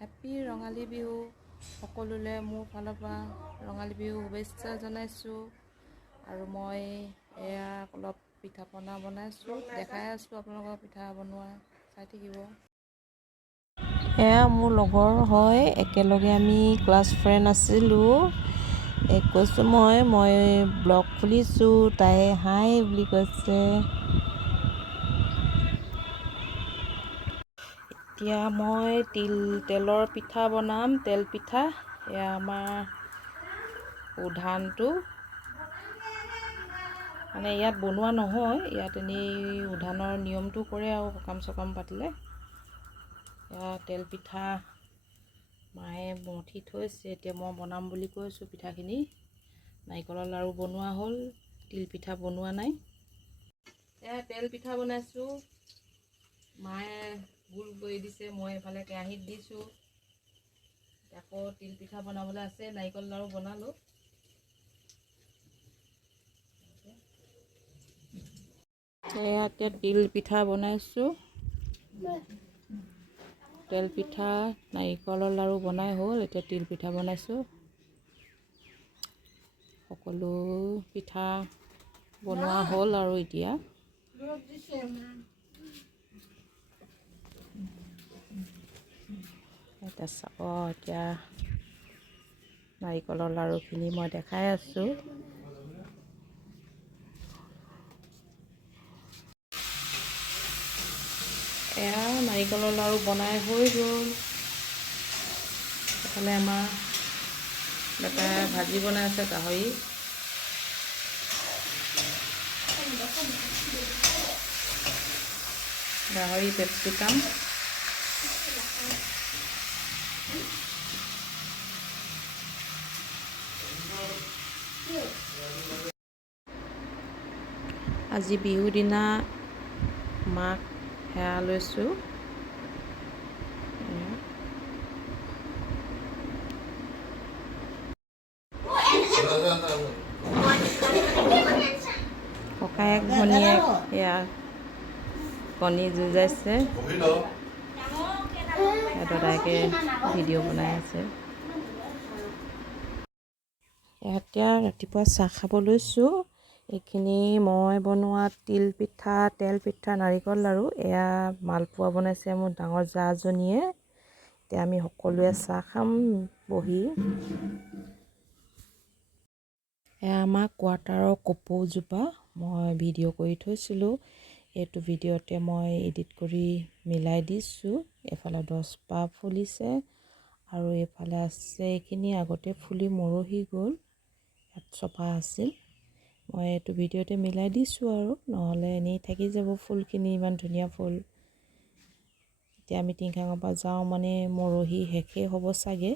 Happy Rongali Bihu সকলোলৈ মোৰ ফালৰ পৰা ৰঙালী বিহু শুভেচ্ছা জনাইছোঁ। আৰু মই এয়া অলপ পিঠা পনা বনাইছোঁ, দেখাই আছোঁ আপোনালোকক পিঠা বনোৱা, চাই থাকিব। এয়া মোৰ লগৰ হয়, একেলগে আমি ক্লাছ ফ্ৰেণ্ড আছিলোঁ। কৈছোঁ মই ব্লগ খুলিছোঁ, তাই হাই বুলি কৈছে। এতিয়া মই তেলৰ পিঠা বনাম, তেল পিঠা। এয়া আমাৰ উধানটো মানে ইয়াত বনোৱা নহয়, ইয়াত এনেই উধানৰ নিয়মটো কৰে আৰু সকাম চকাম পাতিলে। এয়া তেল পিঠা মায়ে মঠি থৈছে, এতিয়া মই বনাম বুলি কৈছোঁ পিঠাখিনি। নাৰিকলৰ লাড়ু বনোৱা হ'ল, তিল পিঠা বনোৱা নাই। এয়া তেল পিঠা বনাইছোঁ, মায়ে গুড় কৰি দিছে, মই এইফালে কেৰাহীত দিছোঁ। আকৌ তিল পিঠা বনাবলৈ আছে, নাৰিকল লাড়ু বনালোঁ। এয়া এতিয়া তিল পিঠা বনাইছোঁ। তেল পিঠা নাৰিকলৰ লাড়ু বনাই হ'ল, এতিয়া তিল পিঠা বনাইছোঁ। সকলো পিঠা বনোৱা হ'ল আৰু এতিয়া চাব। এতিয়া নাৰিকলৰ লাড়ুখিনি মই দেখাই আছোঁ। এয়া নাৰিকলৰ লাড়ু বনাই হৈ গ'ল। এইফালে আমাৰ বেটাই ভাজি বনাই আছে, গাহৰি। গাহৰি পেপচিকাম। আজি বিহুৰ দিনা মাক সেৱা লৈছোঁ। ককায়েক ভনীয়েক এয়া কণী যুঁজাইছে, দাদাইকে ভিডিঅ' বনাই আছে। এতিয়া ৰাতিপুৱা চাহ খাব লৈছোঁ। এইখিনি মই বনোৱা তিল পিঠা, তেল পিঠা, নাৰিকল লাড়ু। এয়া মালপোৱা বনাইছে মোৰ ডাঙৰ জাজনীয়ে। এতিয়া আমি সকলোৱে চাহ খাম বহি। এয়া আমাৰ কোৱাৰ্টাৰৰ কপৌজোপা মই ভিডিঅ' কৰি থৈছিলোঁ। এইটো ভিডিঅ'তে মই এডিট কৰি মিলাই দিছোঁ। এইফালে 10পাহ ফুলিছে আৰু এইফালে আছে, এইখিনি আগতে ফুলি মৰহি গ'ল, ইয়াত 6পাহ আছিল। মই এইটো ভিডিঅ'তে মিলাই দিছোঁ আৰু নহ'লে এনেই থাকি যাব ফুলখিনি, ইমান ধুনীয়া ফুল। এতিয়া আমি টিংখাঙৰ পৰা যাওঁ মানে মৰহি শেষেই হ'ব চাগে।